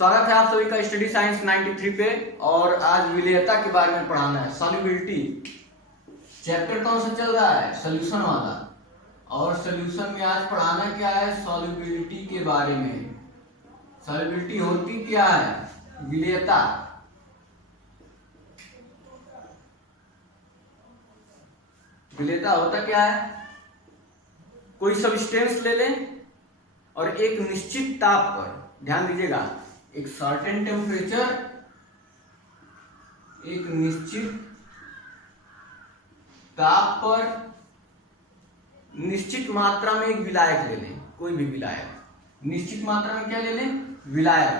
स्वागत है आप सभी का स्टडी साइंस 93 पे। और आज विलेयता के बारे में पढ़ाना है। सॉल्युबिलिटी चैप्टर कौन सा चल रहा है? सॉल्यूशन वाला। और सॉल्यूशन में आज पढ़ाना क्या है? सॉल्युबिलिटी के बारे में। सॉल्युबिलिटी होती क्या है? विलेयता। विलेयता होता क्या है? कोई सब्सटेंस ले लें और एक निश्चित ताप पर, ध्यान दीजिएगा, एक सर्टेन टेम्परेचर, एक निश्चित ताप पर निश्चित मात्रा में एक विलायक ले लें। कोई भी विलायक निश्चित मात्रा में क्या ले लें? विलायक।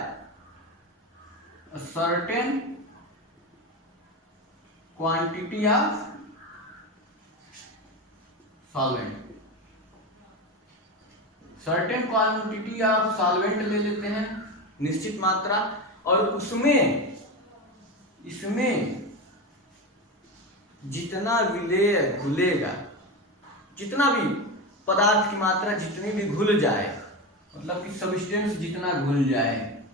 Certain quantity of solvent. Certain quantity of solvent ले लेते हैं, निश्चित मात्रा, और इसमें जितना विलेय घुलेगा, जितना भी पदार्थ की मात्रा जितनी भी घुल जाए, मतलब कि सब्सटेंस जितना घुल जाए,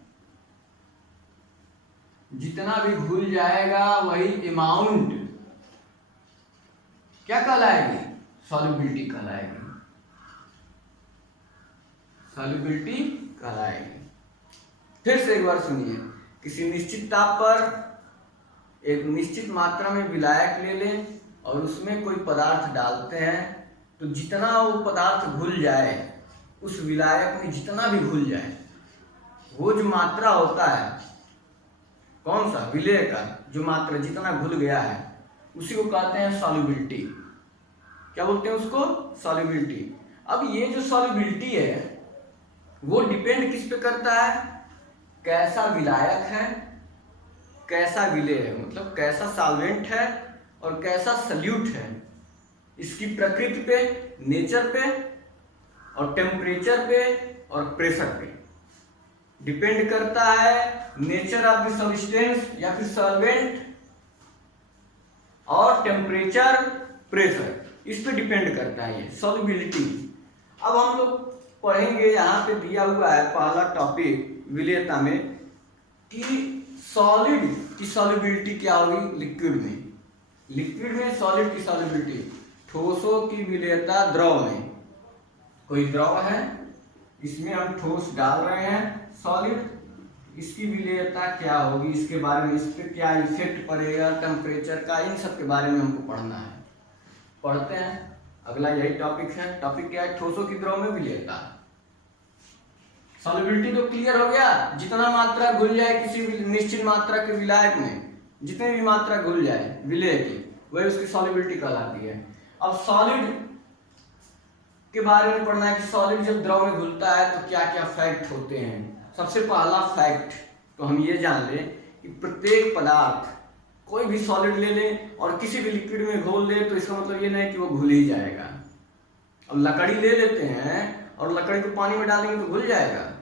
जितना भी घुल जाएगा वही अमाउंट क्या कहलाएगी? सॉल्युबिलिटी कहलाएगी। सॉल्युबिलिटी कहलाएगी। फिर से एक बार सुनिए। किसी निश्चित ताप पर एक निश्चित मात्रा में विलायक ले लें और उसमें कोई पदार्थ डालते हैं, तो जितना वो पदार्थ घुल जाए, उस विलायक में जितना भी घुल जाए, वो जो मात्रा होता है, कौन सा? विलेय का जो मात्रा जितना घुल गया है, उसी को कहते हैं सॉल्युबिलिटी। क्या बोलते हैं उसको? सॉल्युबिलिटी। अब ये जो सॉल्युबिलिटी है वो डिपेंड किस पे करता है? कैसा विलायक है, कैसा विलेय है, मतलब कैसा सॉल्वेंट है और कैसा सल्यूट है। इसकी प्रकृति पे, नेचर पे, और टेम्परेचर पे और प्रेशर पे डिपेंड करता है। नेचर ऑफ द सब्सटेंस या फिर सॉल्वेंट और टेम्परेचर, प्रेशर, इस पे डिपेंड करता है ये सॉल्युबिलिटी। अब हम लोग पढ़ेंगे, यहाँ पे दिया हुआ है पहला टॉपिक विलेयता में, कि सॉलिड की सॉल्युबिलिटी क्या होगी लिक्विड में। लिक्विड में सॉलिड की सॉल्युबिलिटी, ठोसों की विलेयता द्रव में। कोई द्रव है, इसमें हम ठोस डाल रहे हैं सॉलिड, इसकी विलेयता क्या होगी, इसके बारे में, इस पर क्या इफेक्ट पड़ेगा टेम्परेचर का, इन सब के बारे में हमको पढ़ना है। पढ़ते हैं। अगला यही टॉपिक है। टॉपिक क्या है? ठोसों की द्रव में विलेयता। सॉल्युबिलिटी तो क्लियर हो गया। जितना मात्रा घुल जाए किसी भी निश्चित मात्रा के विलायक में, जितनी भी मात्रा घुल जाए विलेय की, वही उसकी सॉल्युबिलिटी कहलाती है। अब सॉलिड के बारे में पढ़ना है कि सॉलिड जब द्रव में घुलता है तो क्या क्या फैक्ट होते हैं। सबसे पहला फैक्ट तो हम ये जान लें कि प्रत्येक पदार्थ, कोई भी सॉलिड ले लें और किसी भी लिक्विड में घोल दे, तो इसका मतलब ये नहीं कि वो घुल ही जाएगा। अब लकड़ी ले लेते हैं और लकड़ी को पानी में डालेंगे तो घुल जाएगा?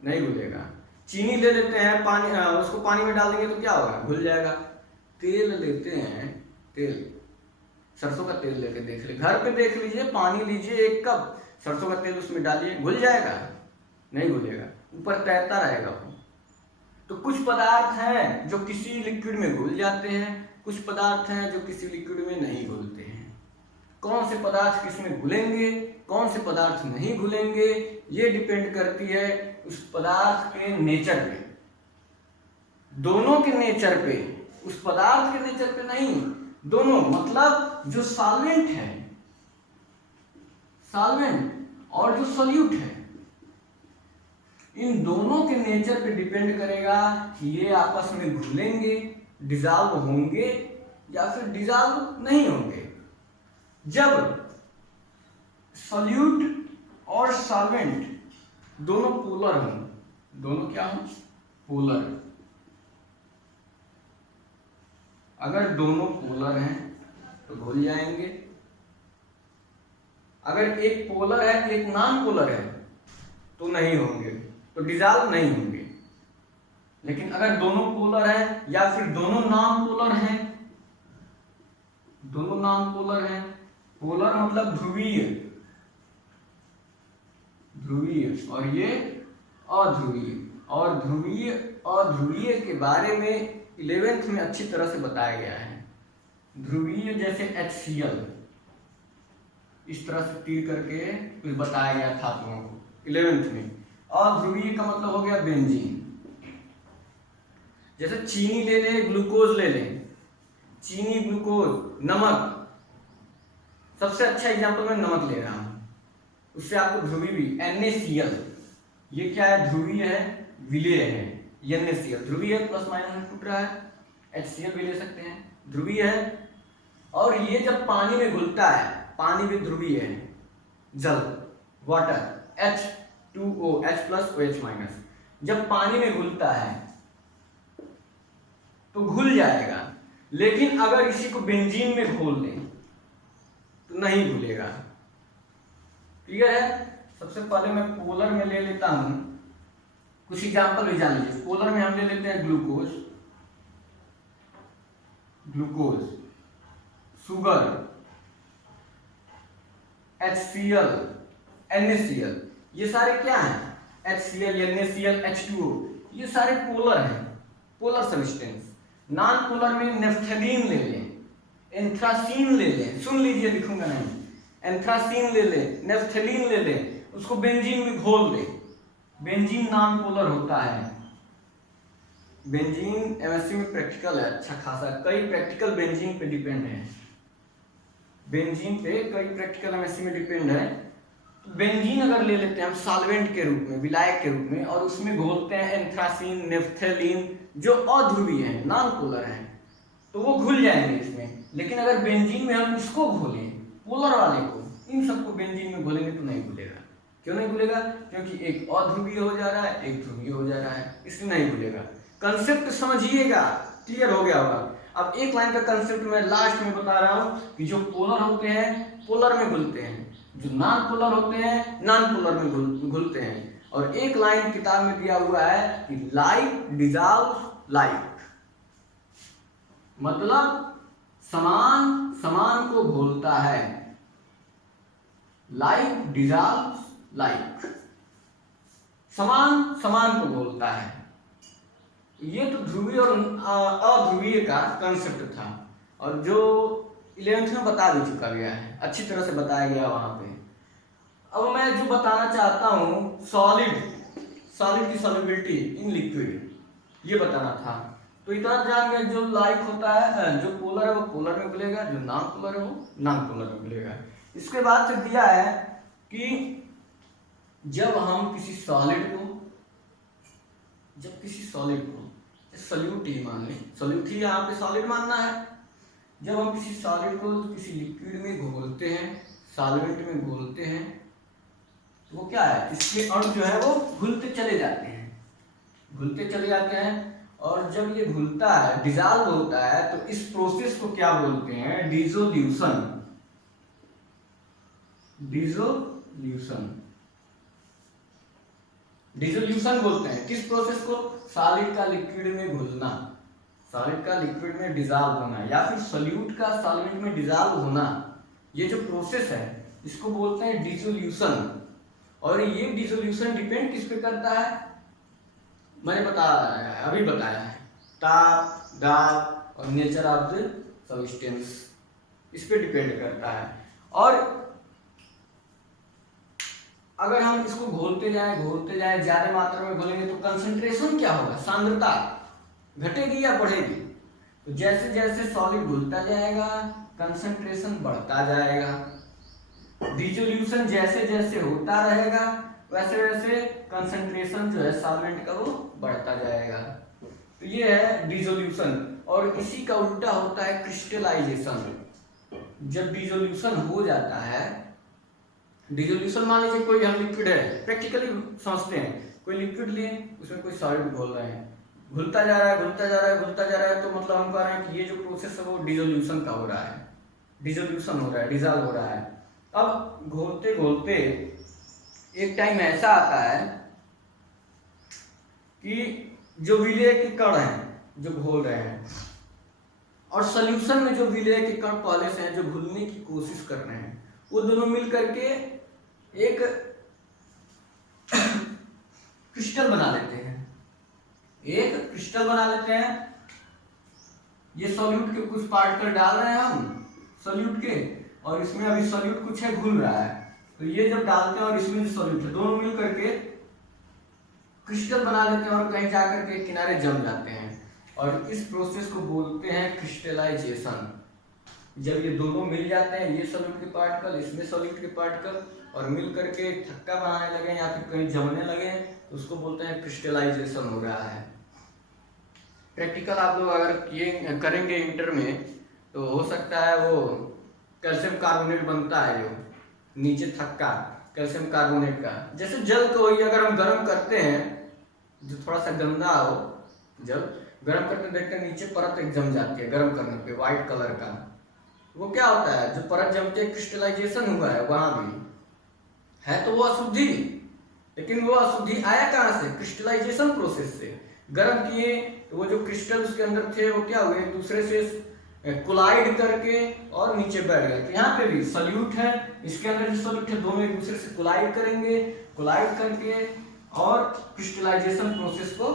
नहीं घुलेगा। चीनी ले लेते हैं, पानी, उसको पानी में डाल देंगे तो क्या होगा? घुल जाएगा। तेल लेते हैं, तेल, सरसों का तेल लेके देख लीजिए, घर पे देख लीजिए, पानी लीजिए 1 कप, सरसों का तेल उसमें डालिए, घुल जाएगा? नहीं घुलेगा, ऊपर तैरता रहेगा वो। तो कुछ पदार्थ हैं जो किसी लिक्विड में घुल जाते हैं, कुछ पदार्थ हैं जो किसी लिक्विड में नहीं घुलते हैं। कौन से पदार्थ किस में घुलेंगे, कौन से पदार्थ नहीं घुलेंगे, ये डिपेंड करती है उस पदार्थ के नेचर पे, दोनों के नेचर पे, उस पदार्थ के नेचर पे नहीं, दोनों, मतलब जो सॉल्वेंट है, सॉल्वेंट, और जो सॉल्यूट है, इन दोनों के नेचर पे डिपेंड करेगा कि ये आपस में घुलेंगे, डिजॉल्व होंगे या फिर डिजॉल्व नहीं होंगे। जब सॉल्यूट और सॉल्वेंट दोनों पोलर हों, दोनों क्या हों? पोलर। अगर दोनों पोलर हैं तो घुल जाएंगे। अगर एक पोलर है, एक नॉन पोलर है, तो नहीं होंगे, तो डिजॉल्व नहीं होंगे। लेकिन अगर दोनों पोलर हैं या फिर दोनों नॉन पोलर हैं, दोनों नॉन पोलर हैं, पोलर मतलब ध्रुवीय, ध्रुवीय, और ये अध्रुवीय, और ध्रुवीय अध्रुवीय के बारे में 11th में अच्छी तरह से बताया गया है। ध्रुवीय जैसे HCl, इस तरह से तीर करके कुछ बताया गया था आप लोगों को 11th में। अध्रुवीय का मतलब हो गया बेंजीन। जैसे चीनी ले ले, ग्लूकोज ले ले, चीनी, ग्लूकोज, नमक, सबसे अच्छा एग्जांपल मैं नमक ले रहा हूं, उससे आपको ध्रुवीय भी NaCl, ये क्या है, ध्रुवीय है, विलेय है। NaCl ध्रुवीय है, प्लस माइनस टूट रहा है, HCl भी ले सकते हैं, ध्रुवीय है। और ये जब पानी में घुलता है, पानी भी ध्रुवीय है, जल, water, H2O, H plus OH minus, जब पानी में घुलता है तो घुल जाएगा, लेकिन अगर इसी को बेंजीन में घोल दें तो नहीं घुलेगा। क्लियर है? सबसे पहले मैं पोलर में ले लेता हूं, कुछ एग्जांपल भी जान लीजिए। पोलर में हम ले लेते हैं ग्लूकोज, शुगर, HCl, NaCl, ये सारे क्या हैं? HCl, NaCl, H2O, ये सारे पोलर हैं, पोलर सब्सटेंस। नॉन पोलर में नेफ्थेलीन ले लें, एंथ्रासीन ले लें, सुन लीजिए, लिखूंगा नहीं, एंथ्रासीन ले लें, नेफ्थेलीन ले लें, उसको बेंजीन में घोल दें, बेंजीन नॉन पोलर होता है। बेंजीन MSc में प्रैक्टिकल है अच्छा खासा, कई प्रैक्टिकल बेंजीन पे डिपेंड है, बेंजीन पे कई प्रैक्टिकल MSc में डिपेंड है। तो बेंजीन अगर ले लेते हैं हम सॉल्वेंट के रूप में, विलायक के रूप में, और उसमें घोलते हैं एंथ्रासीन, नेफ्थेलीन, जो अध्रुवीय है, नॉन पोलर है, तो वो घुल जाएंगे इसमें। लेकिन अगर बेंजीन में हम इसको घोलें, पोलर वाले को, इन सबको बेंजीन में घोलेंगे तो नहीं घुलेगा। क्यों नहीं घुलेगा? क्योंकि एक अध्रुवीय हो जा रहा है, एक ध्रुवीय हो जा रहा है, इसलिए नहीं घुलेगा। कंसेप्ट समझिएगा, क्लियर हो गया होगा। अब एक लाइन का कंसेप्ट मैं लास्ट में बता रहा हूं कि जो पोलर होते हैं पोलर में घुलते हैं, जो नॉन पोलर होते हैं नॉन पोलर में घुलते हैं। और एक लाइन किताब में दिया हुआ है कि लाइक डिसॉल्व्स लाइक, मतलब समान समान को घोलता है, लाइक डिसॉल्व्स लाइक, समान समान को घोलता है। ये तो ध्रुवीय और अध्रुवीय का कंसेप्ट था, और जो 11th में बता भी चुका गया है, अच्छी तरह से बताया गया वहां पे। अब मैं जो बताना चाहता हूं, सॉलिड की सॉल्युबिलिटी इन लिक्विड, ये बताना था। तो इतना जान गए, जो लाइक होता है, जो पोलर है वो पोलर में घुलेगा, जो नॉन पोलर है वो नॉन पोलर में घुलेगा। इसके बाद से दिया है कि जब हम किसी सॉलिड को सॉल्यूट ही मान लें, सॉल्यूट ही यहाँ पे सॉलिड मानना है, जब हम किसी सॉलिड को किसी लिक्विड में घोलते हैं, सॉल्वेंट में घोलते हैं, तो वो क्या है, इसके अणु जो है वो घुलते चले जाते हैं, और जब ये घुलता है, डिसॉल्व होता है, तो इस प्रोसेस को क्या बोलते हैं, डिसोल्यूशन बोलते हैं। किस प्रोसेस को? सॉलिड का लिक्विड में घुलना, सॉलिड का लिक्विड में डिसॉल्व होना, या फिर सॉल्यूट का सॉल्वेंट में डिसॉल्व होना, ये जो प्रोसेस है इसको बोलते हैं डिसोल्यूशन। और ये डिसोल्यूशन डिपेंड किस पे करता है, मैंने अभी बताया है, ताप, दाब और नेचर ऑफ द सब्सटेंस, इस पे डिपेंड करता है। और अगर हम इसको घोलते जाए ज्यादा मात्रा में घोलेंगे तो कंसंट्रेशन क्या होगा, सांद्रता घटेगी या बढ़ेगी? तो जैसे जैसे सॉलिड घुलता जाएगा कंसंट्रेशन बढ़ता जाएगा, डिसोल्यूशन जैसे जैसे होता रहेगा वैसे वैसे कंसंट्रेशन जो है सॉल्वेंट का वो बढ़ता जाएगा। तो ये है डिसोल्यूशन। और इसी का उल्टा होता है क्रिस्टलाइजेशन। जब डिसोल्यूशन हो जाता है, डिसोल्यूशन मान लीजिए कोई हम लिक्विड है, प्रैक्टिकली समझते हैं, कोई लिक्विड लिए उसमें कोई सॉलिड घोल रहे हैं, घुलता जा रहा है, तो मतलब हम कह रहे हैं कि ये जो प्रोसेस है वो डिसोल्यूशन का हो रहा है, डिसॉल्व हो रहा है। अब घोलते घोलते एक टाइम ऐसा आता है कि जो विलेय के कण हैं जो घोल रहे हैं, और सॉल्यूशन में जो विलेय के कण पहले से हैं जो घुलने की कोशिश कर रहे हैं, वो दोनों मिल करके एक क्रिस्टल बना लेते हैं, एक क्रिस्टल बना लेते हैं। ये सॉल्यूट के कुछ पार्टिकल डाल रहे हैं हम सॉल्यूट के, और इसमें अभी सॉल्यूट कुछ है घुल रहा है, तो ये जब डालते हैं और इसमें सॉल्यूट है, दोनों मिल करके क्रिस्टल बना लेते हैं और कहीं जाकर के किनारे जम जाते हैं, और इस प्रोसेस को बोलते हैं क्रिस्टलाइजेशन। जब ये दोनों मिल जाते हैं, ये सॉल्यूट के पार्टिकल इसमें सॉल्यूट के पार्टिकल, और मिल करके थक्का बनाने लगे या फिर कहीं जमने लगे, तो उसको बोलते हैं क्रिस्टलाइजेशन हो रहा है। प्रैक्टिकल आप लोग अगर किए करेंगे इंटर में, तो हो सकता है वो कैल्शियम कार्बोनेट बनता है जो नीचे थक्का कैल्शियम कार्बोनेट का, जैसे जल को ही अगर हम गर्म करते हैं, जो थोड़ा सा गंदा हो जल गर्म करते देखते हैं नीचे परत एक जम जाती है गर्म करने पे व्हाइट कलर का, वो क्या होता है, जो परत जमती है क्रिस्टलाइजेशन हुआ है वहां भी है, तो वो अशुद्धि, लेकिन वो अशुद्धि आया कहाँ से, क्रिस्टलाइजेशन प्रोसेस से। गर्म किए तो वो जो क्रिस्टल उसके अंदर थे वो क्या हुए, एक दूसरे से कोलाइड करके और नीचे बैठ गए। तो यहाँ पे भी सॉल्यूट है, इसके अंदर जो सॉल्यूट है दोनों एक दूसरे से कोलाइड करेंगे, कोलाइड करके और क्रिस्टलाइजेशन प्रोसेस को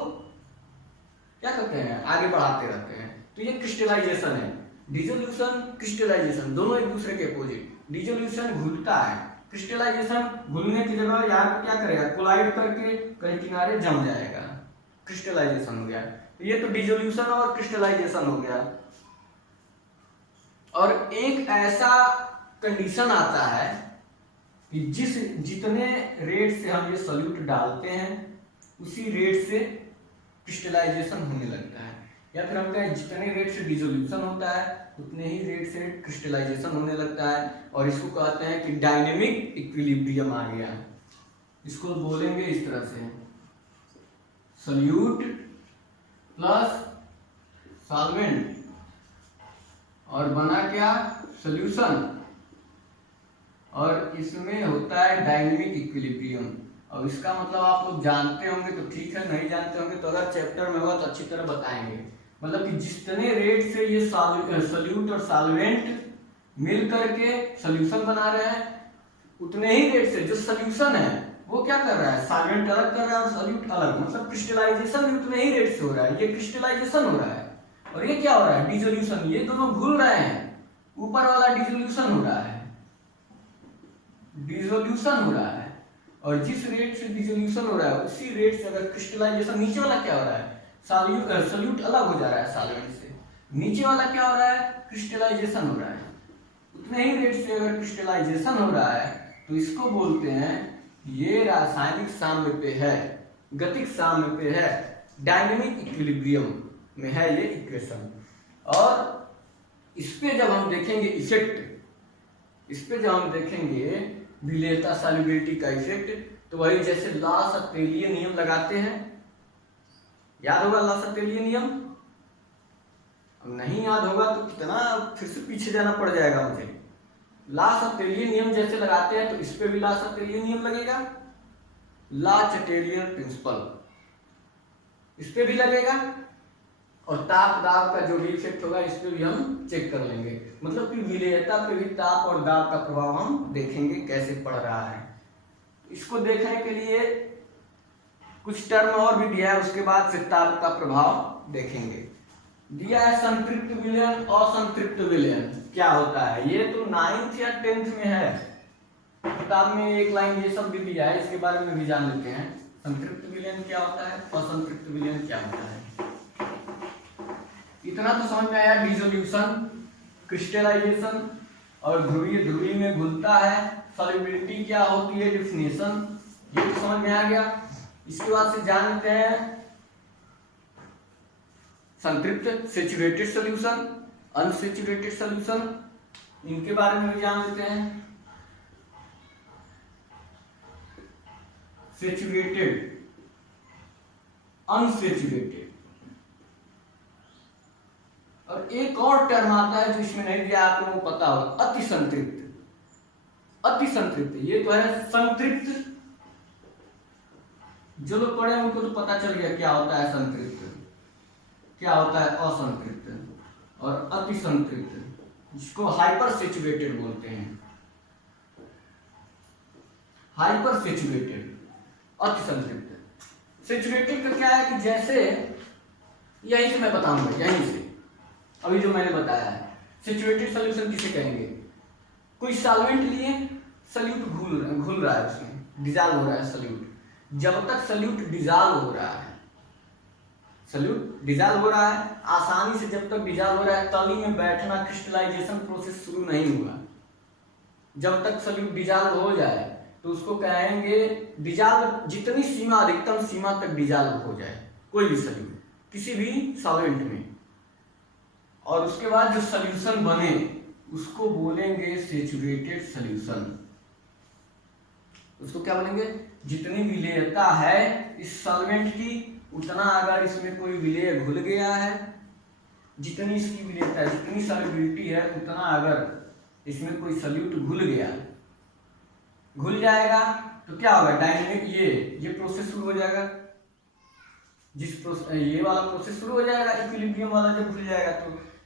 क्या करते हैं, आगे बढ़ाते रहते हैं। तो ये क्रिस्टलाइजेशन है। डिसोल्यूशन क्रिस्टलाइजेशन दोनों एक दूसरे के अपोजिट। डिसोल्यूशन घुलता है, क्रिस्टलाइजेशन घुलने की जगह यहाँ पे क्या करेगा, कोलाइड करके कहीं किनारे जम जाएगा, क्रिस्टलाइजेशन हो गया। तो ये तो डिसोल्यूशन और क्रिस्टलाइजेशन हो गया। और एक ऐसा कंडीशन आता है कि जितने रेट से हम ये सॉल्यूट डालते हैं उसी रेट से क्रिस्टलाइजेशन होने लगता है, या फिर हम कहें जितने रेट से डिसोल्यूशन होता है उतने ही रेट से क्रिस्टलाइजेशन होने लगता है, और इसको कहते हैं कि डायनेमिक इक्विलिब्रियम आ गया। इसको बोलेंगे इस तरह से, सॉल्यूट प्लस सॉल्वेंट और बना क्या, सॉल्यूशन, और इसमें होता है डायनेमिक इक्विलिब्रियम। अब इसका मतलब आप लोग जानते होंगे तो ठीक है, नहीं जानते होंगे तो अगर चैप्टर में होगा तो अच्छी तरह बताएंगे। मतलब कि जितने रेट से ये सॉल्यूट और सॉल्वेंट मिल करके सॉल्यूशन बना रहे हैं, उतने ही रेट से जो सॉल्यूशन है वो क्या कर रहा है, सॉल्वेंट अलग कर रहा है और सॉल्यूट अलग, मतलब क्रिस्टलाइजेशन भी उतने ही रेट से हो रहा है। ये क्रिस्टलाइजेशन हो रहा है, और ये क्या हो रहा है, डिसोल्यूशन। ये दोनों घुल रहे हैं, ऊपर वाला डिसोल्यूशन हो रहा है, डिसोल्यूशन हो रहा है, और जिस रेट से डिसोल्यूशन हो रहा है उसी रेट से अगर क्रिस्टलाइजेशन, नीचे वाला क्या हो रहा है, सॉल्यूट अलग हो जा रहा है सॉल्वेंट से, नीचे वाला क्या हो रहा है, क्रिस्टलाइजेशन हो रहा है। उतने ही रेट से अगर क्रिस्टलाइजेशन हो रहा है तो इसको बोलते हैं, ये रासायनिक साम्य पे है, गतिक साम्य पे है, डायनेमिक इक्विलिब्रियम में है ये इक्वेशन। और इस पे जब हम देखेंगे इफेक्ट, इस पे जब हम देखेंगे विलेयता सॉल्युबिलिटी का इफेक्ट, तो वही जैसे लॉ-सटेलिय नियम लगाते हैं, याद होगा लॉ-सटेलिय नियम, अब नहीं याद होगा तो कितना फिर से पीछे जाना पड़ जाएगा मुझे। लॉ-सटेलिय नियम जैसे लगाते हैं तो इस पे भी लॉ-सटेलिय नियम लगेगा, लॉ-चटेलियन प्रिंसिपल इस पे भी लगेगा, और ताप दाब का जो भी इफेक्ट होगा इस पे भी हम चेक कर लेंगे। मतलब कि विलेयता पे भी ताप और दाब का प्रभाव हम देखेंगे कैसे पड़ रहा है। इसको देखने के लिए कुछ टर्म और भी दिया है, उसके बाद फिर ताप का प्रभाव देखेंगे। दिया है संतृप्त विलयन, असंतृप्त विलयन क्या होता है, ये तो 9th या 10th में है किताब में, एक लाइन ये सब भी दिया है, इसके बारे में भी जान लेते हैं। संतृप्त विलयन क्या होता है, असंतृप्त विलयन क्या होता है, इतना तो समझ में आया। डिसोल्यूशन, क्रिस्टलाइजेशन और ध्रुवीय, ध्रुवीय में घुलता है, सॉल्युबिलिटी क्या होती है, डिफिनेशन, ये तो समझ में आ गया। इसके बाद से जान लेते हैं संतृप्त, सैचुरेटेड सॉल्यूशन, अनसैचुरेटेड सॉल्यूशन, इनके बारे में भी जान लेते हैं। सैचुरेटेड, अनसैचुरेटेड, और एक और टर्म आता है जो इसमें नहीं दिया, आप लोगों को पता होगा, अतिसंतृप्त। अतिसंतृप्त ये तो है संतृप्त, जो लोग पढ़े उनको तो पता चल गया क्या होता है संतृप्त, क्या होता है असंतृप्त, और अतिसंतृप्त जिसको हाइपर सैचुरेटेड बोलते हैं, हाइपर सैचुरेटेड, अतिसंतृप्त। सेचुरेटेड का क्या है कि जैसे यहीं से मैं बताऊंगा, यहीं से अभी जो मैंने बताया है। सेचुरेटेड सॉल्यूशन किसे कहेंगे? कोई सॉल्वेंट लिए, सल्यूट घुल रहा है, उसमें डिजॉल्व हो रहा है सल्यूट। जब तक सल्यूट डिजॉल्व हो रहा है, सल्यूट डिजॉल्व हो रहा है, आसानी से जब तक डिजॉल्व हो रहा है, तली में बैठना, क्रिस्टलाइजेशन प्रोसेस शुरू नहीं हुआ। जब तक सल्यूट डिजॉल्व हो जाए तो उसको कहेंगे डिजॉल्व, जितनी सीमा, अधिकतम सीमा तक डिजॉल्व हो जाए कोई भी सल्यूट किसी भी सॉल्वेंट में, और उसके बाद जो सॉल्यूशन बने उसको बोलेंगे सेचुरेटेड सॉल्यूशन। उसको क्या बोलेंगे? जितनी विलेयता है इस सॉल्वेंट की, उतना अगर इसमें कोई विलेय घुल गया है, जितनी इसकी विलेयता है, जितनी सॉल्युबिलिटी है, उतना अगर इसमें कोई सल्यूट घुल गया, घुल जाएगा तो क्या होगा? डायनेमिक ये प्रोसेस शुरू हो जाएगा। जिस प्रोसेस, ये वाला प्रोसेस शुरू हो जाएगा, इक्विलिब्रियम वाला जब घुल जाएगा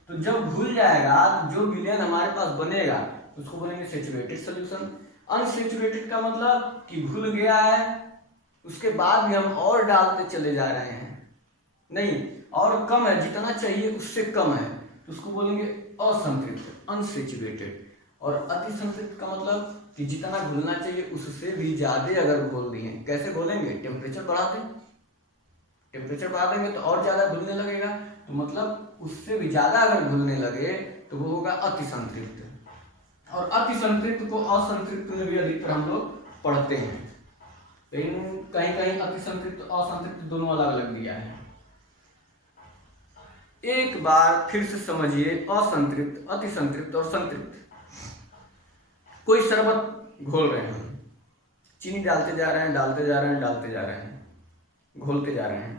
तो जब घुल जाएगा तो जो विलयन हमारे पास बनेगा उसको बोलेंगे सेचुरेटेड सॉल्यूशन। अनसेचुरेटेड का मतलब कि घुल गया है, उसके बाद भी हम और डालते चले जा रहे हैं, नहीं, और कम है, जितना चाहिए उससे कम है, तो उसको बोलेंगे असंतृप्त, अनसेचुरेटेड। और अति संतृप्त का मतलब कि जितना घुलना चाहिए उससे भी ज्यादा अगर घोल दिए। कैसे घोलेंगे? टेम्परेचर बढ़ा दें, टेम्परेचर बढ़ा देंगे तो और ज्यादा घुलने लगेगा, तो मतलब उससे भी ज्यादा अगर घुलने लगे तो वो होगा अति संतृप्त। और अति संतृप्त को असंतृप्त में भी अधिकतर हम लोग पढ़ते हैं, लेकिन कहीं कहीं अति संतृप्त असंतृप्त दोनों अलग अलग दिया है। एक बार फिर से समझिए, असंतृप्त, अति संतृप्त और संतृप्त। कोई शरबत घोल रहे हैं, चीनी डालते जा रहे हैं, डालते जा रहे हैं, डालते जा रहे हैं, घोलते जा रहे हैं।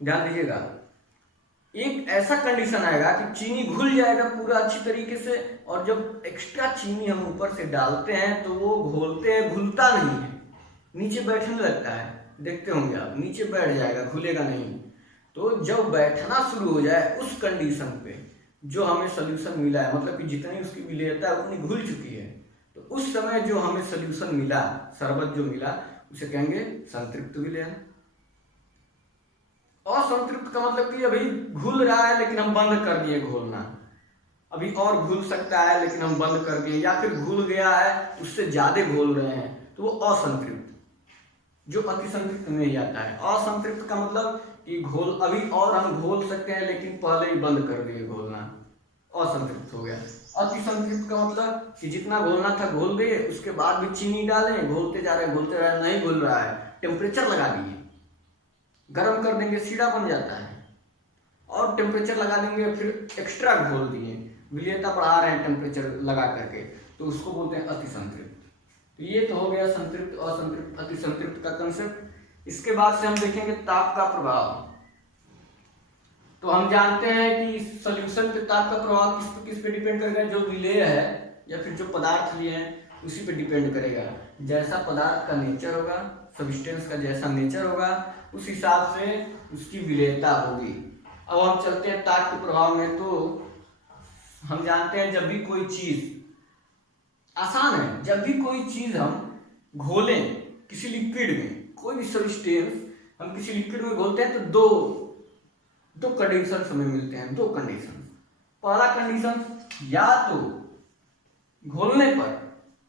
ध्यान दीजिएगा, एक ऐसा कंडीशन आएगा कि चीनी घुल जाएगा पूरा अच्छी तरीके से, और जब एक्स्ट्रा चीनी हम ऊपर से डालते हैं तो वो घोलते हैं, घुलता नहीं है, नीचे बैठने लगता है। देखते होंगे आप, नीचे बैठ जाएगा, घुलेगा नहीं। तो जब बैठना शुरू हो जाए उस कंडीशन पे जो हमें सोल्यूशन मिला है, मतलब कि जितनी उसकी विलेयता है उतनी घुल चुकी है, तो उस समय जो हमें सोल्यूशन मिला, शरबत जो मिला, उसे कहेंगे संतृप्त विलयन। असंतृप्त का मतलब कि अभी घुल रहा है लेकिन हम बंद कर दिए घोलना, अभी और घुल सकता है लेकिन हम बंद कर दिए, या फिर घुल गया है उससे ज्यादा घोल रहे हैं, तो वो असंतृप्त। जो अति संतृप्त में ही आता है। असंतृप्त का मतलब कि घोल, अभी और हम घोल सकते हैं लेकिन पहले ही बंद कर दिए घोलना, असंतृप्त हो गया। अति संतृप्त का मतलब कि जितना घोलना था घोल दिए, उसके बाद भी चीनी डालें, घोलते जा रहे हैं, घोलते जा रहे हैं, नहीं घुल रहा है, टेम्परेचर लगा दिए, गर्म कर देंगे, सीधा बन जाता है, और टेम्परेचर लगा देंगे, फिर एक्स्ट्रा घोल दिए, विलेयता बढ़ा रहे हैं टेम्परेचर लगा करके, तो उसको बोलते हैं अति संतृप्त। तो ये तो हो गया संतृप्त, असंतृप्त, अति संतृप्त का कंसेप्ट। इसके बाद से हम देखेंगे ताप का प्रभाव। तो हम जानते हैं कि सॉल्यूशन पे ताप का प्रभाव किस पे डिपेंड करेगा? जो विलेय है या फिर जो पदार्थ लिए हैं उसी पे डिपेंड करेगा। जैसा पदार्थ का नेचर होगा, सब्सटेंस का जैसा नेचर होगा, उस हिसाब से उसकी विलेयता होगी। अब हम चलते हैं ताप के प्रभाव में। तो हम जानते हैं जब भी कोई चीज, आसान है, जब भी कोई चीज हम घोलें किसी लिक्विड में, कोई भी सब्सटेंस हम किसी लिक्विड में घोलते हैं, तो दो कंडीशन हमें मिलते हैं, दो कंडीशन। पहला कंडीशन, या तो घोलने पर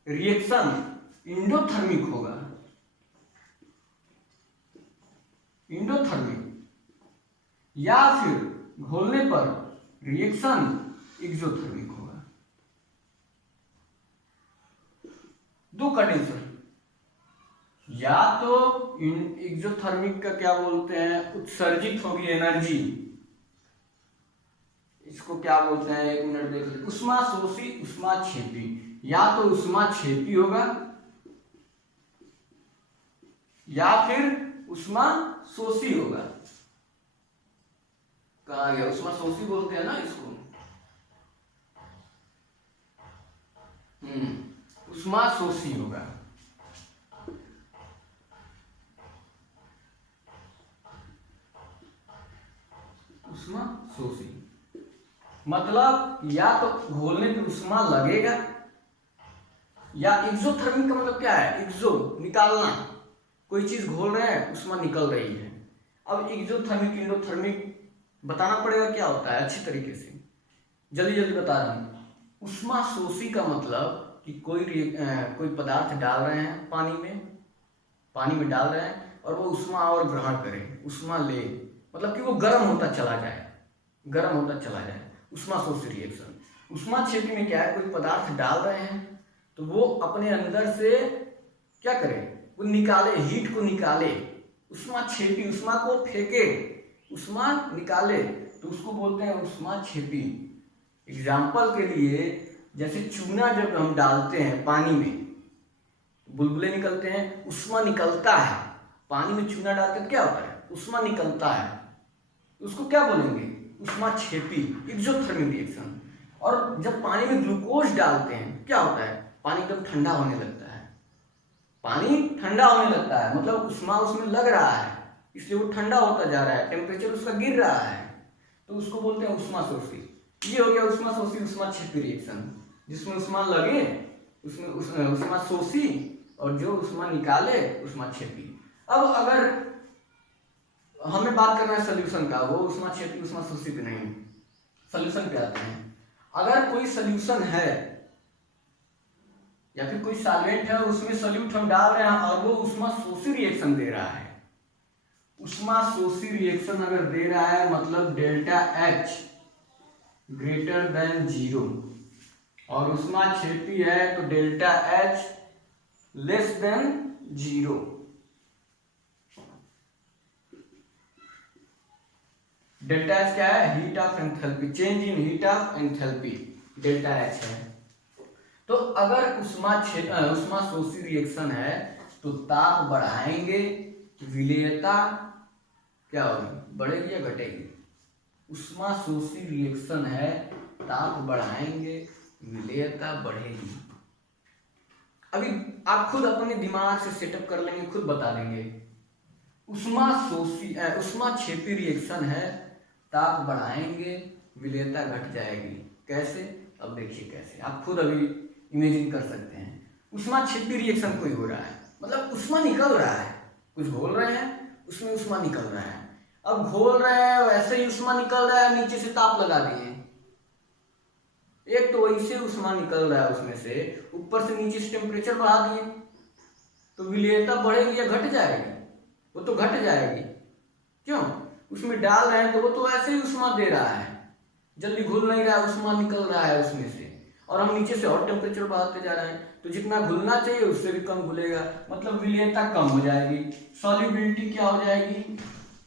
रिएक्शन इंडोथर्मिक होगा, इंडोथर्मिक, या फिर घोलने पर रिएक्शन एक्सोथर्मिक होगा। दो कंडीशन, या तो एक्सोथर्मिक का क्या बोलते हैं, उत्सर्जित होगी एनर्जी, इसको क्या बोलते हैं, एक मिनट देख लीजिए, उष्मा शोषी, उष्मा छेपी। या तो उष्मा छेपी होगा या फिर उष्मा शोषी होगा। कहा गया, उष्मा शोषी बोलते हैं ना इसको, उष्मा शोषी होगा। उष्मा शोषी मतलब या तो घोलने पे उष्मा लगेगा, या एक्सोथर्मिक का मतलब क्या है, एक्सो निकालना, कोई चीज घोल रहे हैं, उष्मा निकल रही है। अब एक्सोथर्मिक एंडोथर्मिक बताना पड़ेगा क्या होता है अच्छी तरीके से, जल्दी जल्दी बता रहा हूँ। उष्मा शोषी का मतलब कि कोई पदार्थ डाल रहे हैं पानी में डाल रहे हैं और वो उष्मा और ग्रहण करे, उष्मा ले, मतलब कि वो गर्म होता चला जाए, उष्मा शोषी रिएक्शन। उष्मा क्षेपी में क्या है, कोई पदार्थ डाल रहे हैं तो वो अपने अंदर से क्या करे, वो निकाले, हीट को निकाले, उष्मा क्षेपी, उष्मा को फेंके, उष्मा निकाले, तो उसको बोलते हैं उष्मा क्षेपी। एग्जाम्पल के लिए जैसे चूना जब हम डालते हैं पानी में, बुलबुले निकलते हैं, उष्मा निकलता है। पानी में चूना डालते हैं क्या होता है, उष्मा निकलता है, उसको क्या बोलेंगे, उष्मा क्षेपी, एक्सोथर्मिक रिएक्शन। और जब पानी में ग्लूकोज डालते हैं क्या होता है, पानी एकदम ठंडा होने लगता है, मतलब उष्मा उसमें लग रहा है, इसलिए वो ठंडा होता जा रहा है, टेम्परेचर उसका गिर रहा है, तो उसको बोलते हैं उष्मा शोषी। ये हो गया उष्मा शोषी उष्मा क्षेपी रिएक्शन, जिसमें उष्मा लगे उसमें उष्मा शोषी और जो उष्मा निकाले उष्मा क्षेपी। अब अगर हमें बात करना है सोल्यूशन का, वो उष्मा क्षेपी उष्मा शोषी पे नहीं, सोल्यूशन पे आते हैं। अगर कोई सोल्यूशन है या फिर कोई सॉल्वेंट है, उसमें सोल्यूट हम डाल रहे हैं और वो उष्मा शोषी रिएक्शन दे रहा है, उष्मा शोषी रिएक्शन अगर दे रहा है मतलब डेल्टा H ग्रेटर देन 0 और उष्मा क्षेपी है तो delta H less than 0। Delta H क्या है, heat of enthalpy, change in heat of enthalpy, delta H है। तो अगर उष्मा शोषी रिएक्शन है तो ताप बढ़ाएंगे, विलेयता क्या होगी, बढ़ेगी या घटेगी। उष्मा शोषी रिएक्शन है, ताप बढ़ाएंगे, विलेयता बढ़ेगी। अभी आप खुद अपने दिमाग से सेटअप कर लेंगे, खुद बता देंगे। उष्मा क्षेपी रिएक्शन है, ताप बढ़ाएंगे, विलेयता घट जाएगी। कैसे, अब देखिए कैसे, आप खुद अभी इमेजिन कर सकते हैं। उष्मा क्षेपी रिएक्शन कोई हो रहा है, मतलब उष्मा निकल रहा है, कुछ घोल रहे हैं उसमें उष्मा निकल रहा है। अब घोल रहे हैं वैसे ही उष्मा निकल रहा है, नीचे से ताप लगा दिए, एक तो वैसे उष्मा निकल रहा है उसमें से, ऊपर से नीचे से टेम्परेचर बढ़ा दिए, तो विलेयता बढ़ेगी या घट जाएगी, वो तो घट जाएगी। क्यों, उसमें डाल रहे हैं तो वो तो ऐसे ही उष्मा दे रहा है, जल्दी घुल नहीं रहा है, उष्मा निकल रहा है उसमें से, और हम नीचे से और टेम्परेचर बढ़ाते जा रहे हैं, तो जितना घुलना चाहिए उससे भी कम घुलेगा, मतलब विलेयता कम हो जाएगी, सॉल्युबिलिटी क्या हो जाएगी,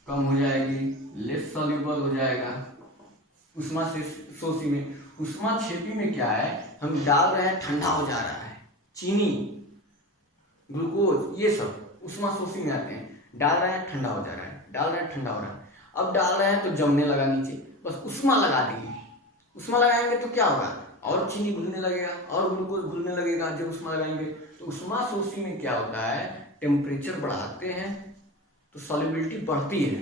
कम हो जाएगी, लेस सॉल्युबल हो जाएगा। उष्मा शोषी में, उष्मा क्षेपी में क्या है, हम डाल रहे हैं ठंडा हो जा रहा है, चीनी ग्लूकोज ये सब उष्मा शोषी में आते हैं, डाल रहे हैं ठंडा हो जा रहा है, डाल रहे हैं ठंडा हो रहा है, अब डाल रहे हैं तो जमने लगा नीचे, बस उष्मा लगा दिए, उष्मा लगाएंगे तो क्या होगा, और चीनी घुलने लगेगा और ग्लूकोज घुलने लगेगा जब उष्मा लगाएंगे। तो उष्मा शोषी में क्या होता है, टेम्परेचर बढ़ाते हैं तो सॉल्युबिलिटी बढ़ती है,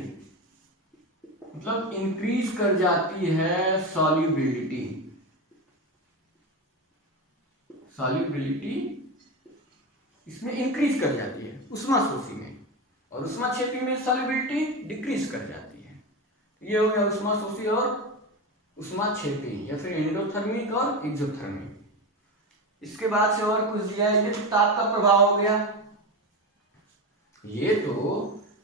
मतलब इंक्रीज कर जाती है सॉल्युबिलिटी, इसमें इंक्रीज कर जाती है उष्मा शोषी में, और उष्मा क्षेपी में सॉल्युबिलिटी डिक्रीज कर जाती है। ये हो गया उष्मा शोषी और उष्मा क्षेपी, या फिर एंडोथर्मिक और एक्सोथर्मिक। इसके बाद से और कुछ दिया है, ये ताप का प्रभाव हो गया, ये तो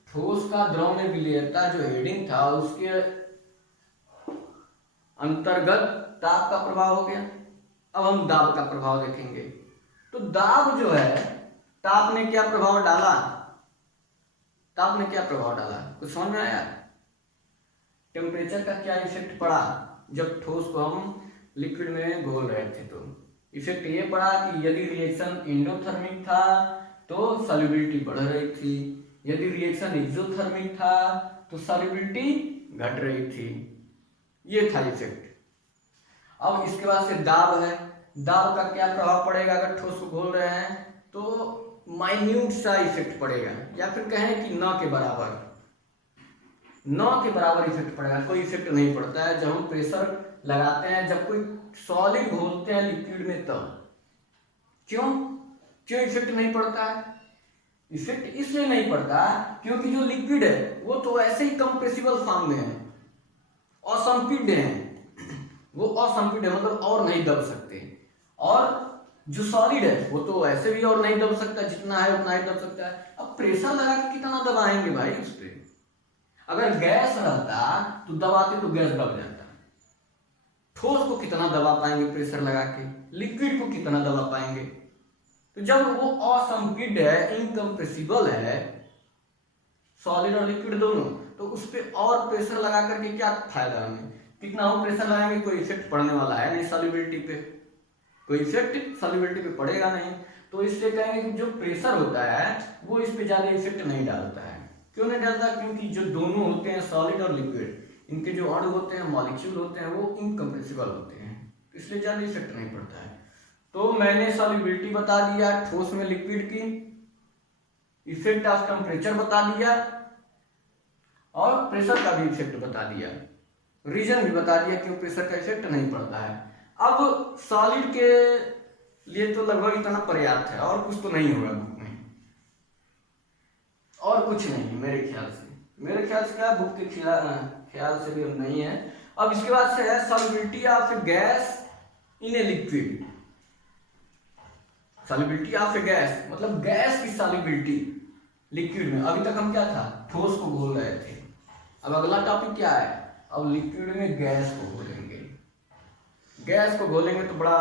ठोस का द्रव में विलेयता जो हेडिंग था उसके अंतर्गत ताप का प्रभाव हो गया। अब हम दाब का प्रभाव देखेंगे, तो दाब जो है, ताप ने क्या प्रभाव डाला, कुछ समझ में आया, टेम्परेचर का क्या इफेक्ट पड़ा, जब ठोस को हम लिक्विड में घोल रहे थे तो इफेक्ट ये पड़ा कि यदि रिएक्शन एंडोथर्मिक था तो सॉल्युबिलिटी बढ़ रही थी, यदि रिएक्शन एक्सोथर्मिक था तो सॉल्युबिलिटी घट रही थी, ये था इफेक्ट। अब इसके बाद से दाब है, दाब का क्या प्रभाव पड़ेगा, अगर ठोस को घोल रहे हैं तो माइन्यूट सा इफेक्ट पड़ेगा, या फिर कहें कि न के बराबर इफेक्ट पड़ेगा, कोई इफेक्ट नहीं पड़ता है जब हम प्रेशर लगाते हैं, जब कोई सॉलिड घोलते हैं लिक्विड में तब। क्यों इफेक्ट नहीं पड़ता है, इफेक्ट इसलिए नहीं पड़ता क्योंकि जो लिक्विड है वो तो ऐसे ही कंप्रेसिबल फॉर्म में है, असंपीड्य है, वो असंपीड्य है मतलब और नहीं दब सकते। और जो सॉलिड है वो तो ऐसे भी और नहीं दब सकता, जितना है उतना ही दब सकता है। अब प्रेशर लगा के कितना दबाएंगे भाई उस पर? अगर गैस रहता तो दबाते तो गैस दब जाता। ठोस को कितना दबा पाएंगे प्रेशर लगा के, लिक्विड को कितना दबा पाएंगे? तो जब वो असंपीड्य है, इनकम्प्रेसिबल है, सॉलिड और लिक्विड दोनों, तो उस पर और प्रेशर लगा करके क्या फायदा हमें? कितना हम प्रेशर लगाएंगे, कोई इफेक्ट पड़ने वाला है नहीं सॉल्युबिलिटी पे, कोई इफेक्ट सॉल्युबिलिटी पे पड़ेगा नहीं। तो इसलिए कहेंगे कि जो प्रेशर होता है वो इस पे ज्यादा इफेक्ट नहीं डालता है। क्यों नहीं डालता? क्योंकि जो दोनों होते हैं सॉलिड और लिक्विड, इनके जो अणु होते हैं, मॉलिक्यूल होते हैं, वो इनकम्प्रेसिबल होते हैं, इसलिए ज्यादा इफेक्ट नहीं पड़ता है। तो मैंने सॉल्युबिलिटी बता दिया ठोस में लिक्विड की, इफेक्ट ऑफ टेम्परेचर बता दिया, और प्रेशर का भी इफेक्ट बता दिया, रीजन भी बता दिया क्यों प्रेशर का इफेक्ट नहीं पड़ता है। अब सॉलिड के लिए तो लगभग इतना पर्याप्त है, और कुछ तो नहीं होगा बुक में, और कुछ नहीं मेरे ख्याल से, क्या बुक के ख्याल से भी नहीं है। अब इसके बाद से है solubility of gas in a liquid. Solubility of A gas मतलब गैस की सॉल्युबिलिटी लिक्विड में। अभी तक हम क्या था, ठोस को घोल रहे थे। अब अगला टॉपिक क्या है, अब लिक्विड में गैस को घोलेंगे। गैस को घोलेंगे तो बड़ा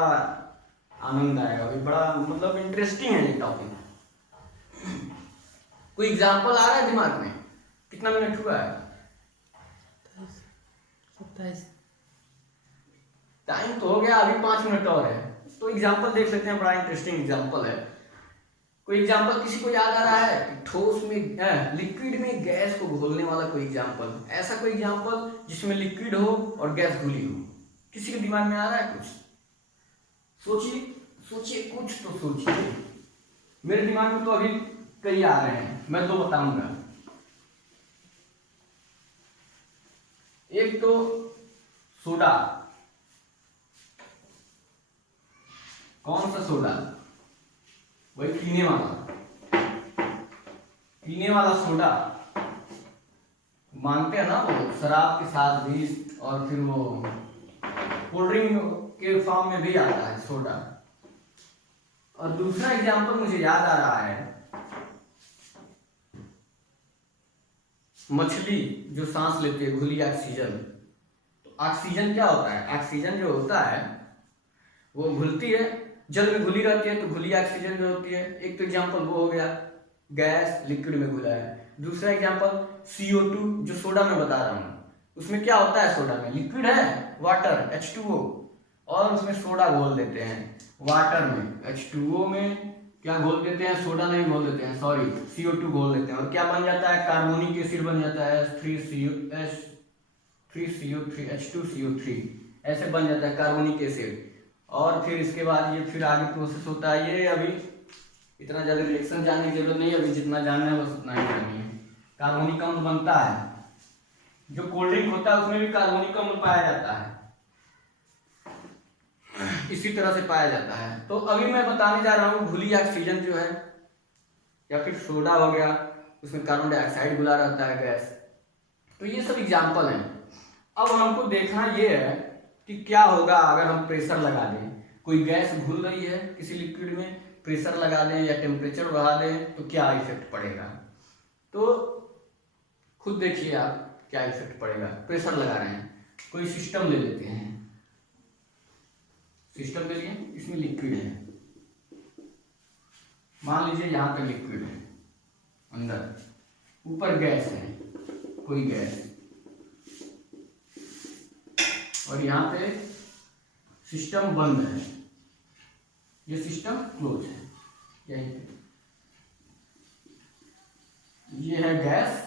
आनंद आएगा, अभी बड़ा मतलब इंटरेस्टिंग है ये टॉपिक। कोई एग्जांपल आ रहा है दिमाग में? कितना मिनट हुआ है? 27। टाइम तो हो गया, अभी 5 मिनट और है, तो एग्जांपल देख लेते हैं, बड़ा इंटरेस्टिंग एग्जांपल है। कोई एग्जांपल किसी को याद आ रहा है कि ठोस में लिक्विड में गैस को घोलने वाला कोई एग्जांपल, ऐसा कोई एग्जांपल जिसमें लिक्विड हो और गैस घुली हो? किसी के दिमाग में आ रहा है कुछ? सोचिए सोचिए, कुछ तो सोचिए। मेरे दिमाग में तो अभी कई आ रहे हैं, मैं 2 बताऊंगा। एक तो सोडा। कौन सा सोडा? वही पीने वाला सोडा, मानते हैं ना, वो शराब के साथ भी, और फिर वो कोल्ड ड्रिंक के फॉर्म में भी आता है सोडा। और दूसरा एग्जांपल मुझे याद आ रहा है, मछली जो सांस लेती है, घुली ऑक्सीजन। तो ऑक्सीजन क्या होता है? ऑक्सीजन जो होता है वो घुलती है, जल में घुली रहती है, तो घुली ऑक्सीजन जो होती है। एक तो एग्जांपल वो हो गया, गैस लिक्विड में घुला है। दूसरा एग्जांपल CO2 जो सोडा में बता रहा हूँ, उसमें क्या होता है? सोडा में लिक्विड है वाटर H2O, और उसमें सोडा घोल देते हैं। वाटर में H2O में क्या घोल देते हैं? सोडा नहीं घोल देते हैं, सॉरी, CO2 घोल देते हैं, और क्या बन जाता है? कार्बोनिक एसिड बन जाता है, 3CO3H2CO3, ऐसे बन जाता है कार्बोनिक एसिड। और फिर इसके बाद ये फिर आगे प्रोसेस होता है। ये अभी इतना ज़्यादा रिएक्शन जानने की जरूरत नहीं है, अभी जितना जानना है बस उतना ही जानिए। कार्बोनिक अम्ल बनता है, जो कोल्ड ड्रिंक होता है उसमें भी कार्बोनिक अम्ल पाया जाता है, इसी तरह से पाया जाता है। तो अभी मैं बताने जा रहा हूँ घुली ऑक्सीजन जो है, या फिर सोडा हो गया, उसमें कार्बन डाइऑक्साइड घुला रहता है, गैस। तो ये सब एग्जाम्पल हैं। अब हमको देखना ये है कि क्या होगा अगर हम प्रेशर लगा दें। कोई गैस घुल रही है किसी लिक्विड में, प्रेशर लगा दें या टेम्परेचर बढ़ा दें तो क्या इफेक्ट पड़ेगा। तो खुद देखिए आप क्या इफेक्ट पड़ेगा। प्रेशर लगा रहे हैं, कोई सिस्टम ले लेते हैं, सिस्टम ले लिए, इसमें लिक्विड है, मान लीजिए यहाँ पे लिक्विड है, अंदर ऊपर गैस है, कोई गैस, और यहाँ पे सिस्टम बंद है, ये सिस्टम क्लोज है, यहीं पे ये है गैस,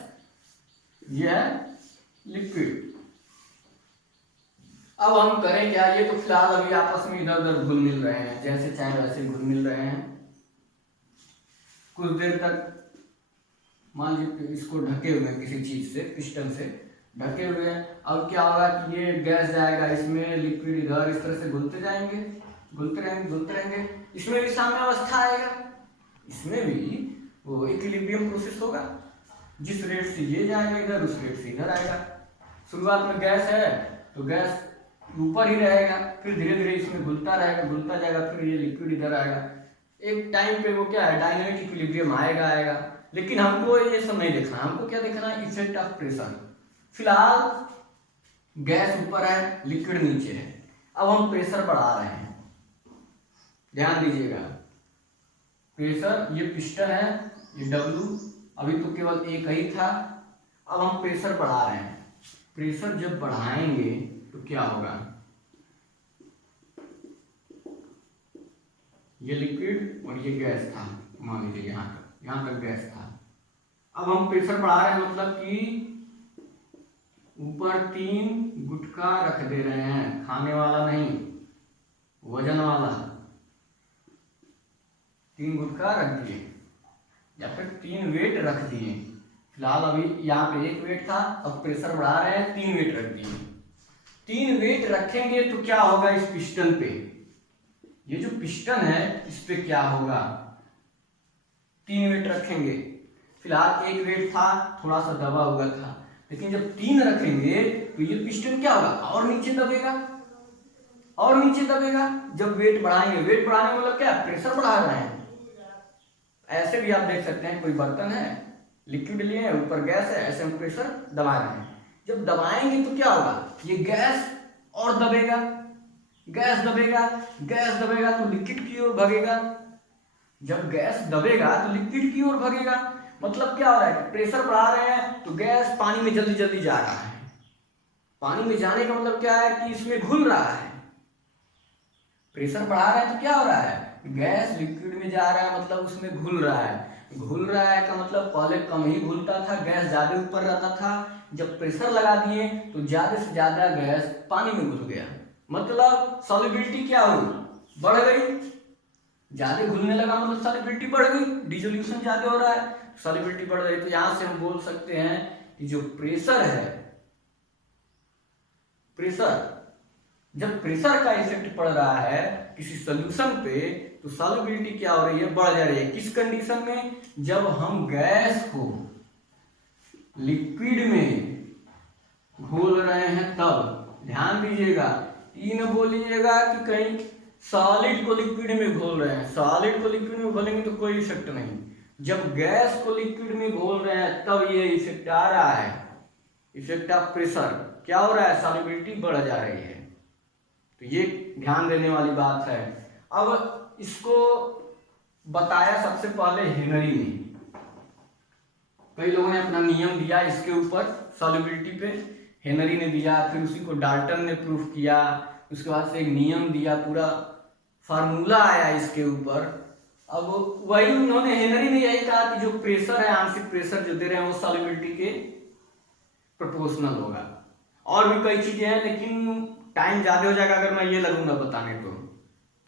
ये है लिक्विड। अब हम करें क्या? ये तो फिलहाल अभी आपस में इधर उधर घुल मिल रहे हैं, जैसे चाहे वैसे घुल मिल रहे हैं। कुछ देर तक मान लीजिए इसको ढके हुए हैं किसी चीज से, पिस्टन से ढके हुए हैं। अब क्या होगा कि ये गैस जाएगा इसमें, लिक्विड इधर, इस तरह से घुलते जाएंगे, घुलते रहेंगे। इसमें भी साम्यावस्था आएगा, इसमें भी वो इक्विलिब्रियम प्रोसेस होगा। जिस रेट से ये जाएगा इधर, उस रेट से इधर आएगा। शुरुआत में गैस है तो गैस ऊपर ही रहेगा, फिर धीरे धीरे इसमें घुलता रहेगा, घुलता जाएगा, फिर ये लिक्विड इधर आएगा। एक टाइम पे वो क्या है, डायनामिक इक्विलिब्रियम आएगा। लेकिन हमको ये सब नहीं देखना, हमको क्या देखना है, इफेक्ट ऑफ प्रेशर। फिलहाल गैस ऊपर है, लिक्विड नीचे है। अब हम प्रेशर बढ़ा रहे हैं, ध्यान दीजिएगा। प्रेशर, ये पिस्टन है, ये W, अभी तो केवल एक ही था। अब हम प्रेशर बढ़ा रहे हैं। प्रेशर जब बढ़ाएंगे तो क्या होगा, ये लिक्विड और ये गैस था, मान लीजिए यहाँ तक गैस था। अब हम प्रेशर बढ़ा रहे हैं, मतलब कि ऊपर 3 गुटका रख दे रहे हैं, खाने वाला नहीं, वजन वाला। 3 गुटका रख दिए या फिर 3 वेट रख दिए। फिलहाल अभी यहाँ पे 1 वेट था, अब प्रेशर बढ़ा रहे हैं, 3 वेट रख दिए। 3 वेट रखेंगे तो क्या होगा इस पिस्टन पे, ये जो पिस्टन है इस पे क्या होगा, 3 वेट रखेंगे। फिलहाल 1 वेट था, थोड़ा सा दबा हुआ था, लेकिन जब 3 रखेंगे तो ये पिस्टन क्या होगा, और नीचे दबेगा, और नीचे दबेगा। जब वेट बढ़ाएंगे, वेट बढ़ाने मतलब क्या, प्रेशर बढ़ा रहे हैं। ऐसे भी आप देख सकते हैं, कोई बर्तन है, लिक्विड लिए, ऊपर गैस है, ऐसे हम प्रेशर दबा रहे हैं। जब दबाएंगे तो क्या होगा, ये गैस और दबेगा, गैस दबेगा, गैस दबेगा तो लिक्विड की ओर भगेगा। जब गैस दबेगा तो लिक्विड की ओर भगेगा। मतलब क्या हो रहा है, प्रेशर बढ़ा रहे हैं तो गैस पानी में जल्दी जल्दी जा रहा है। पानी में जाने का मतलब क्या है कि इसमें घुल रहा है। प्रेशर बढ़ा रहे हैं तो क्या हो रहा है, गैस लिक्विड में जा रहा है, मतलब उसमें घुल रहा है। घुल रहा है का मतलब पहले कम ही घुलता था, गैस ज्यादा ऊपर रहता था। जब प्रेशर लगा दिए तो ज्यादा से ज्यादा गैस पानी में घुल गया, मतलब सॉल्युबिलिटी क्या हुई, बढ़ गई। ज्यादा घुलने लगा मतलब सॉल्युबिलिटी बढ़ गई, डिसोल्यूशन ज्यादा हो रहा है, सॉल्युबिलिटी बढ़ रही। तो यहां से हम बोल सकते हैं कि जो प्रेशर है, प्रेशर, जब प्रेशर का इफेक्ट पड़ रहा है किसी सोल्यूशन पे तो सॉल्युबिलिटी क्या हो रही है, बढ़ जा रही है। किस कंडीशन में, जब हम गैस को लिक्विड में घोल रहे हैं तब। ध्यान दीजिएगा, ये न बोलिएगा कि कहीं सॉलिड को लिक्विड में घोल रहे हैं। सॉलिड को लिक्विड में घोलेंगे तो कोई इफेक्ट नहीं, जब गैस को लिक्विड में घोल रहे हैं तब ये इफेक्ट आ रहा है, इफेक्ट ऑफ प्रेशर। क्या हो रहा है, सॉल्युबिलिटी बढ़ जा रही है। तो ये ध्यान देने वाली बात है। अब इसको बताया सबसे पहले हेनरी ने, कई लोगों ने अपना नियम दिया इसके ऊपर, सॉल्युबिलिटी पे हेनरी ने दिया, फिर उसी को डाल्टन ने प्रूफ किया, उसके बाद से एक नियम दिया, पूरा फार्मूला आया इसके ऊपर। अब वही उन्होंने, हेनरी ने यही कहा कि जो प्रेशर है, आंशिक प्रेशर जो दे रहे हैं वो सॉल्युबिलिटी के प्रोपोर्शनल होगा। और भी कई चीजें हैं, लेकिन टाइम ज्यादा हो जाएगा अगर मैं ये लगूंगा बताने को,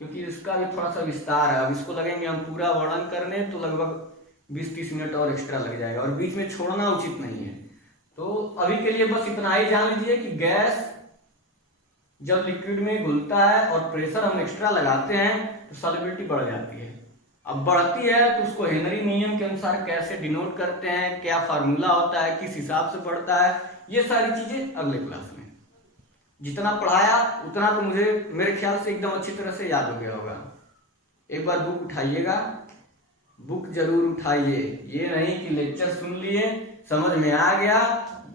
क्योंकि इसका भी थोड़ा सा विस्तार है। अब इसको लगेंगे हम पूरा वर्णन करने तो लगभग 20-30 मिनट और एक्स्ट्रा लग जाएगा, और बीच में छोड़ना उचित नहीं है। तो अभी के लिए बस इतना ही जान लीजिए कि गैस जब लिक्विड में घुलता है और प्रेशर हम एक्स्ट्रा लगाते हैं तो सॉल्युबिलिटी बढ़ जाती है। अब बढ़ती है तो उसको हेनरी नियम के अनुसार कैसे डिनोट करते हैं, क्या फार्मूला होता है, किस हिसाब से बढ़ता है, ये सारी चीजें अगले क्लास में। जितना पढ़ाया उतना तो मुझे, मेरे ख्याल से एकदम अच्छी तरह से याद हो गया होगा। एक बार बुक उठाइएगा, बुक जरूर उठाइए। ये नहीं कि लेक्चर सुन लिए, समझ में आ गया,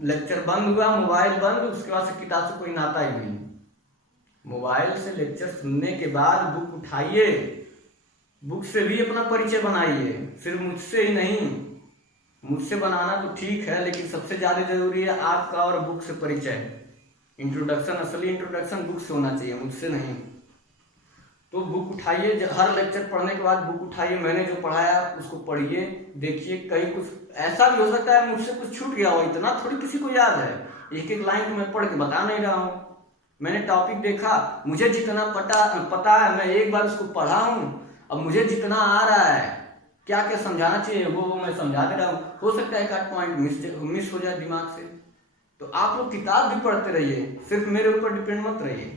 लेक्चर बंद हुआ, मोबाइल बंद, उसके बाद से किताब से कोई नाता ही नहीं। मोबाइल से लेक्चर सुनने के बाद बुक उठाइए, बुक से भी अपना परिचय बनाइए, सिर्फ मुझसे ही नहीं। मुझसे बनाना तो ठीक है, लेकिन सबसे ज्यादा जरूरी है आपका और बुक से परिचय। इंट्रोडक्शन, असली इंट्रोडक्शन बुक से होना चाहिए, मुझसे नहीं। तो बुक उठाइए, हर लेक्चर पढ़ने के बाद बुक उठाइए, मैंने जो पढ़ाया उसको पढ़िए, देखिए। कहीं कुछ ऐसा भी हो सकता है मुझसे कुछ छूट गया हो, इतना थोड़ी किसी को याद है। एक एक लाइन तो मैं पढ़ के बता नहीं रहा हूँ। मैंने टॉपिक देखा, मुझे जितना पता है मैं एक बार उसको पढ़ा हूँ, अब मुझे जितना आ रहा है, क्या क्या समझाना चाहिए वो मैं समझा दे रहा हूँ। हो सकता है एक आध पॉइंट मिस हो जाए दिमाग से। तो आप लोग किताब भी पढ़ते रहिए, सिर्फ मेरे ऊपर डिपेंड मत रहिए।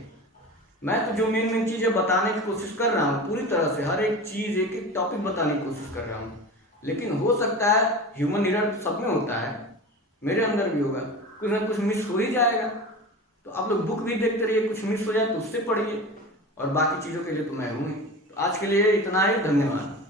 मैं तो जो मेन मेन चीजें बताने की कोशिश कर रहा हूँ, पूरी तरह से हर एक चीज, एक एक टॉपिक बताने की कोशिश कर रहा हूँ। लेकिन हो सकता है ह्यूमन एरर सब में होता है, मेरे अंदर भी होगा, कुछ ना कुछ मिस हो ही जाएगा। तो आप लोग बुक भी देखते रहिए, कुछ मिस हो जाए तो उससे पढ़िए, और बाकी चीज़ों के लिए तो मैं हूँ ही। तो आज के लिए इतना ही, धन्यवाद।